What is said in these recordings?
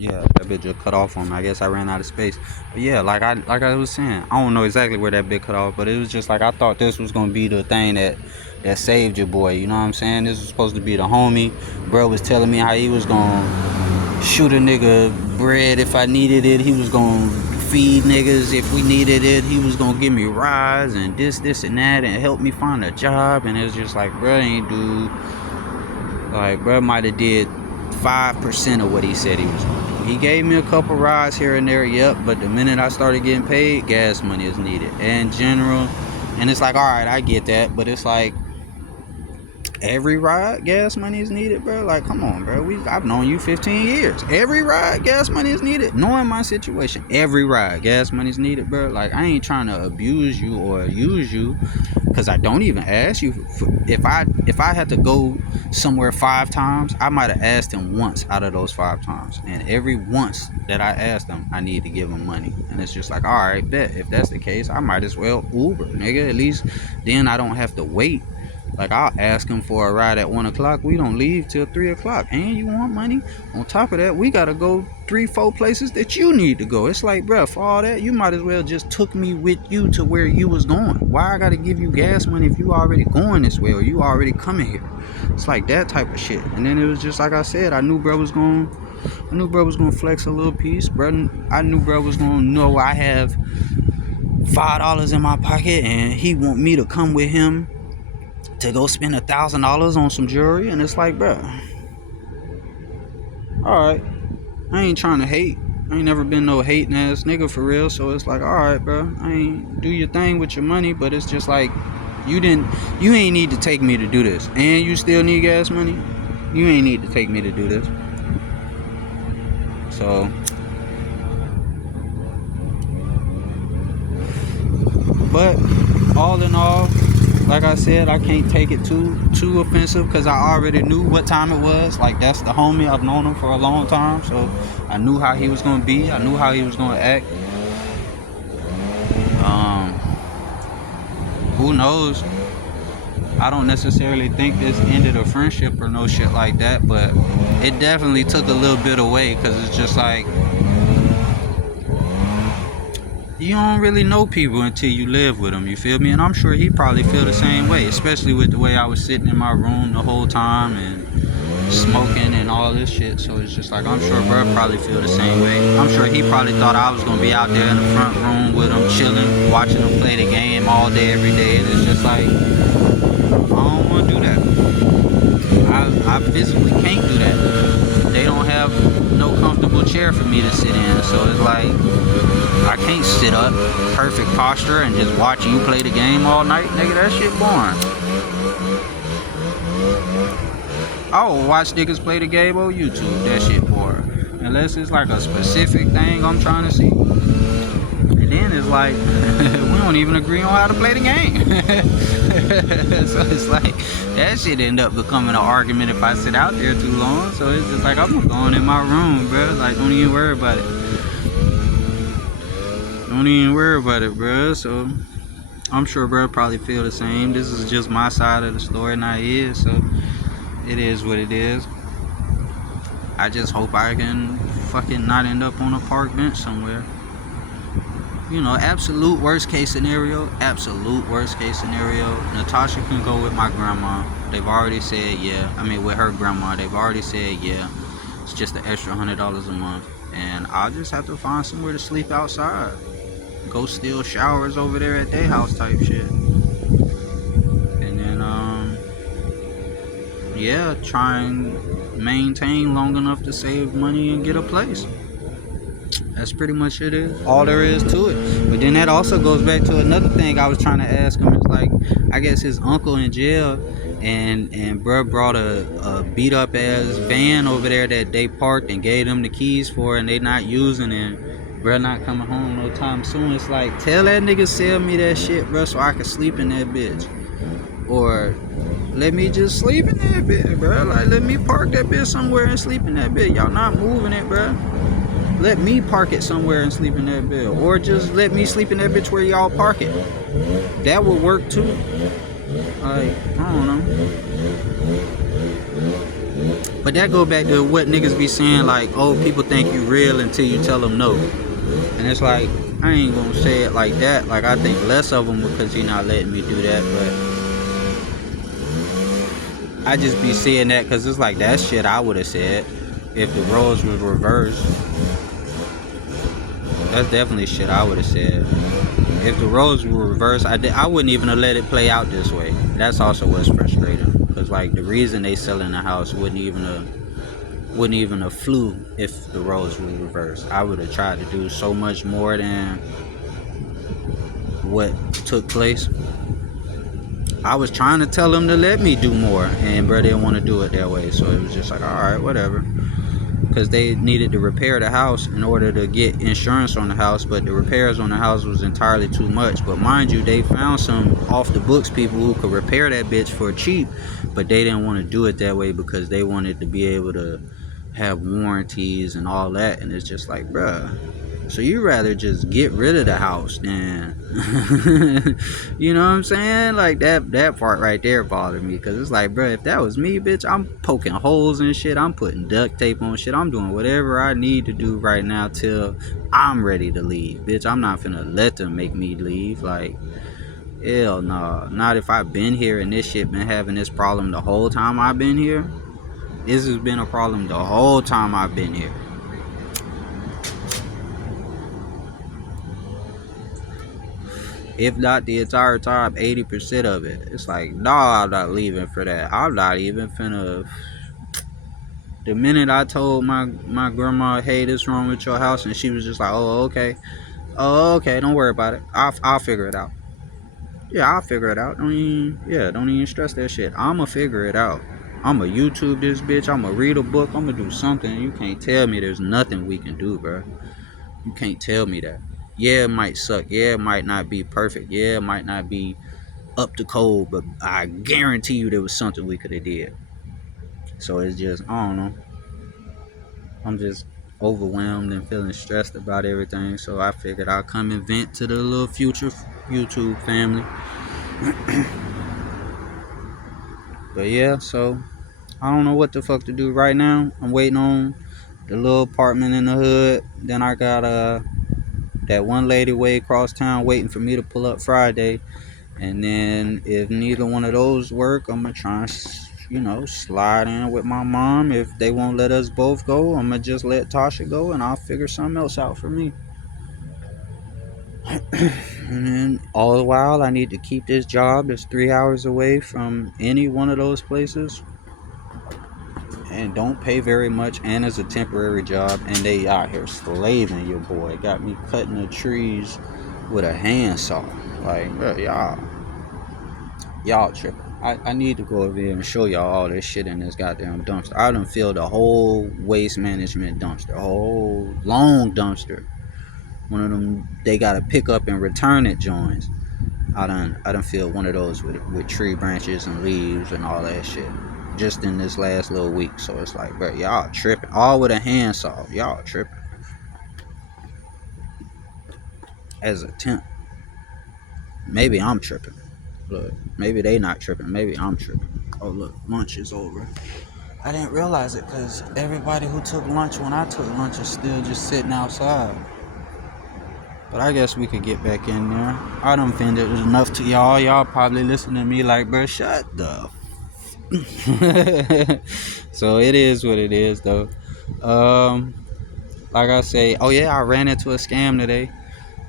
Yeah, that bitch just cut off on me. I guess I ran out of space. But yeah, like I was saying, I don't know exactly where that bit cut off, but it was just like I thought this was gonna be the thing that saved your boy. You know what I'm saying? This was supposed to be the homie. Bro was telling me how he was gonna shoot a nigga bread if I needed it. He was gonna feed niggas if we needed it. He was gonna give me rides and this and that and help me find a job. And it was just like, bro ain't do like bro might have did 5% of what he said he was gonna do. He gave me a couple rides here and there, yep, but the minute I started getting paid, gas money is needed. In general, and it's like, alright, I get that, but it's like every ride, gas money is needed, bro. Like, come on, bro. I've known you 15 years. Every ride, gas money is needed. Knowing my situation, every ride, gas money is needed, bro. Like, I ain't trying to abuse you or use you, because I don't even ask you. If I had to go somewhere 5 times, I might have asked him once out of those 5 times. And every once that I asked him, I need to give him money. And it's just like, all right, bet. If that's the case, I might as well Uber, nigga. At least then I don't have to wait. Like, I'll ask him for a ride at 1 o'clock. We don't leave till 3 o'clock. And you want money? On top of that, we got to go 3-4 places that you need to go. It's like, bruh, for all that, you might as well just took me with you to where you was going. Why I got to give you gas money if you already going this way or you already coming here? It's like that type of shit. And then it was just like I said, I knew bro was going to flex a little piece. Bro, I knew bro was going to know I have $5 in my pocket and he want me to come with him to go spend $1,000 on some jewelry. And it's like, bro, alright, I ain't trying to hate. I ain't never been no hating ass nigga for real. So it's like, alright, bro, I ain't do your thing with your money, but it's just like, you ain't need to take me to do this, and you still need gas money. You ain't need to take me to do this. So, but all in all, like I said, I can't take it too offensive, because I already knew what time it was. Like, that's the homie. I've known him for a long time, so I knew how he was gonna be. I knew how he was gonna act. Who knows? I don't necessarily think this ended a friendship or no shit like that, but it definitely took a little bit away, because it's just like, you don't really know people until you live with them, you feel me? And I'm sure he probably feel the same way, especially with the way I was sitting in my room the whole time and smoking and all this shit. So it's just like, I'm sure bro probably feel the same way. I'm sure he probably thought I was gonna be out there in the front room with him, chilling, watching him play the game all day, every day. And it's just like, I don't want to do that. I physically can't do that. They don't have no comfortable chair for me to sit in, so it's like, I can't sit up, perfect posture, and just watch you play the game all night, nigga. That shit boring. I will watch niggas play the game on YouTube. That shit boring. Unless it's like a specific thing I'm trying to see. And then it's like, we don't even agree on how to play the game. So it's like, that shit end up becoming an argument if I sit out there too long. So it's just like, I'm going in my room, bro. Like, don't even worry about it. Don't even worry about it, bro. So I'm sure bro probably feel the same. This is just my side of the story, not his. So it is what it is. I just hope I can fucking not end up on a park bench somewhere. You know, absolute worst case scenario. Natasha can go with my grandma. They've already said yeah. I mean, with her grandma, they've already said yeah. It's just an extra $100 a month, and I'll just have to find somewhere to sleep outside. Go steal showers over there at their house type shit. And then yeah, try and maintain long enough to save money and get a place. That's pretty much it. All there is to it. But then that also goes back to another thing I was trying to ask him. It's like, I guess his uncle in jail, and bruh brought a beat up ass van over there that they parked and gave them the keys for, and they not using it. Bruh not coming home no time soon. It's like, tell that nigga sell me that shit, bruh, so I can sleep in that bitch. Or let me just sleep in that bitch, bruh. Like, let me park that bitch somewhere and sleep in that bitch. Y'all not moving it, bruh. Let me park it somewhere and sleep in that bitch. Or just let me sleep in that bitch where y'all park it. That would work too. Like, I don't know. But But that go back to what niggas be saying, like, oh, people think you real until you tell them no. And it's like, I ain't gonna say it like that. Like, I think less of them because he not letting me do that. But I just be seeing that because it's like, that shit I would have said if the roles was reversed. That's definitely shit I would have said. If the roles were reversed, I wouldn't even have let it play out this way. That's also what's frustrating. Because, like, the reason they selling the house wouldn't even have flew if the roles were reversed. I would have tried to do so much more than what took place. I was trying to tell them to let me do more, and bro didn't want to do it that way. So it was just like, all right, whatever. Because they needed to repair the house in order to get insurance on the house, but the repairs on the house was entirely too much. But mind you, they found some off the books people who could repair that bitch for cheap, but they didn't want to do it that way because they wanted to be able to have warranties and all that. And it's just like, bruh, so you rather just get rid of the house than you know what I'm saying? Like, that part right there bothered me, because it's like, bruh, if that was me, bitch, I'm poking holes and shit, I'm putting duct tape on shit, I'm doing whatever I need to do right now till I'm ready to leave, bitch. I'm not finna let them make me leave. Like, hell no. Not if I've been here and this shit been having this problem the whole time I've been here. This has been a problem the whole time I've been here. If not the entire time, 80% of it. It's like, nah, I'm not leaving for that. I'm not even finna. The minute I told my grandma, hey, this wrong with your house, and she was just like, oh, okay. Oh, okay, don't worry about it. I'll figure it out. Yeah, I'll figure it out. Don't even stress that shit. I'ma figure it out. I'ma YouTube this bitch. I'ma read a book. I'ma do something. You can't tell me there's nothing we can do, bro. You can't tell me that. Yeah, it might suck. Yeah, it might not be perfect. Yeah, it might not be up to code, but I guarantee you there was something we could have did. So it's just, I don't know. I'm just overwhelmed and feeling stressed about everything. So I figured I'll come and vent to the little future YouTube family. But yeah, so I don't know what the fuck to do right now. I'm waiting on the little apartment in the hood. Then I got that one lady way across town waiting for me to pull up Friday. And then if neither one of those work, I'm gonna try and, slide in with my mom. If they won't let us both go, I'm gonna just let Tasha go and I'll figure something else out for me. And then all the while, I need to keep this job that's 3 hours away from any one of those places and don't pay very much, and it's a temporary job, and they out here slaving your boy. Got me cutting the trees with a handsaw. Like, bro, y'all tripping. I need to go over here and show y'all all this shit in this goddamn dumpster. I done filled the whole waste management dumpster, whole long dumpster. One of them they gotta pick up and return it joints. I done filled one of those with tree branches and leaves and all that shit just in this last little week. So it's like, bro, y'all tripping. All with a handsaw. Y'all tripping. As a temp. Maybe I'm tripping. Look, maybe they not tripping. Maybe I'm tripping. Oh, look, lunch is over. I didn't realize it because everybody who took lunch when I took lunch is still just sitting outside. But I guess we could get back in there. I done offended enough to y'all. Y'all probably listening to me like, bro, shut the So it is what it is, though. Like I say, oh yeah, I ran into a scam today.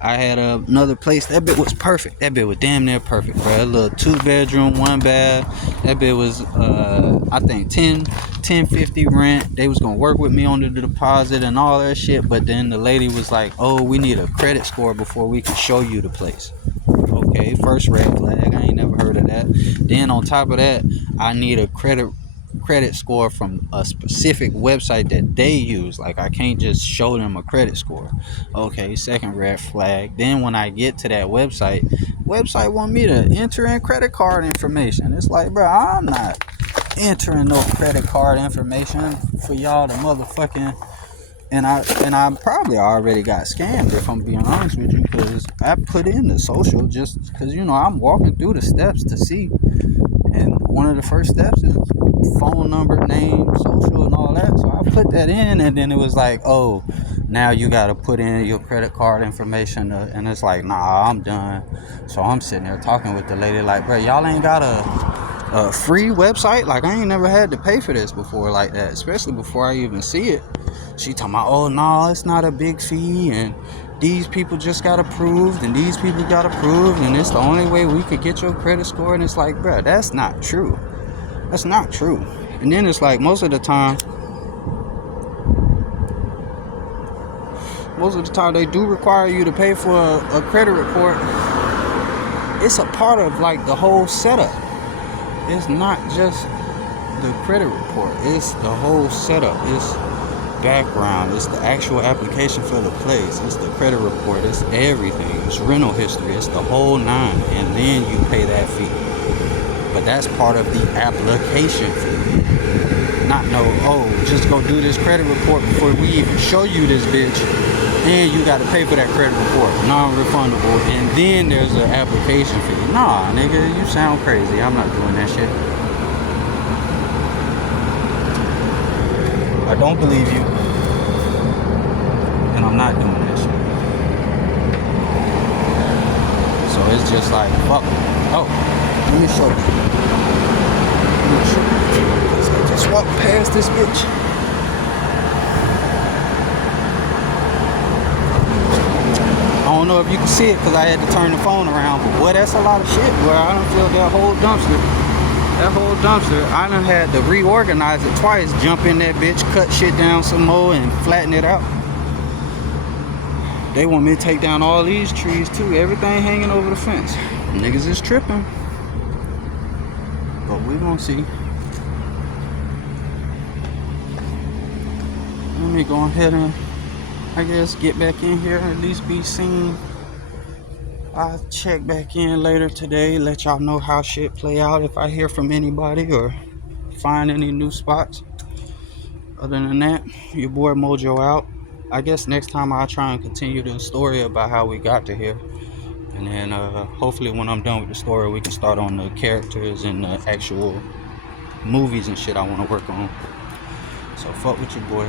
I had another place. That bit was perfect. That bit was damn near perfect, bro. A little 2-bedroom, 1 bath. That bit was, I think, $10.50 rent. They was gonna work with me on the deposit and all that shit. But then the lady was like, "Oh, we need a credit score before we can show you the place." Okay, first red flag. I ain't never heard of that. Then on top of that, I need a credit score from a specific website that they use. Like, I can't just show them a credit score. Okay, second red flag. Then when I get to that website want me to enter in credit card information. It's like, bro, I'm not entering no credit card information for y'all to motherfucking. And I probably already got scammed, if I'm being honest with you, because I put in the social just because, I'm walking through the steps to see. And one of the first steps is phone number, name, social, and all that. So I put that in, and then it was like, oh, now you gotta put in your credit card information, and it's like, nah, I'm done. So I'm sitting there talking with the lady like, bro, y'all ain't got a free website? Like, I ain't never had to pay for this before like that, especially before I even see it. She talking about, oh no, it's not a big fee, and these people just got approved, and these people got approved, and it's the only way we could get your credit score. And it's like, bro, that's not true. That's not true. And then it's like, most of the time they do require you to pay for a credit report. It's a part of like the whole setup. It's not just the credit report, it's the whole setup. It's background, it's the actual application for the place, it's the credit report, it's everything, it's rental history, it's the whole nine, and then you pay that fee. But that's part of the application fee. Not no, oh, just go do this credit report before we even show you this bitch, and you got to pay for that credit report, non-refundable, and then there's an application fee. Nah, nigga, you sound crazy. I'm not doing that shit. I don't believe you, and I'm not doing that shit. So it's just like, fuck. Oh, let me show you. I just walked past this bitch. I don't know if you can see it because I had to turn the phone around, but boy, that's a lot of shit. Where I done filled that whole dumpster. That whole dumpster, I done had to reorganize it twice, jump in that bitch, cut shit down some more, and flatten it out. They want me to take down all these trees too, everything hanging over the fence. Niggas is tripping. But we gonna see. Let me go ahead and, I guess, get back in here, at least be seen. I'll check back in later today, let y'all know how shit play out, if I hear from anybody or find any new spots. Other than that, your boy Mojo out. I guess next time I'll try and continue the story about how we got to here. And then hopefully when I'm done with the story, we can start on the characters and the actual movies and shit I want to work on. So fuck with your boy.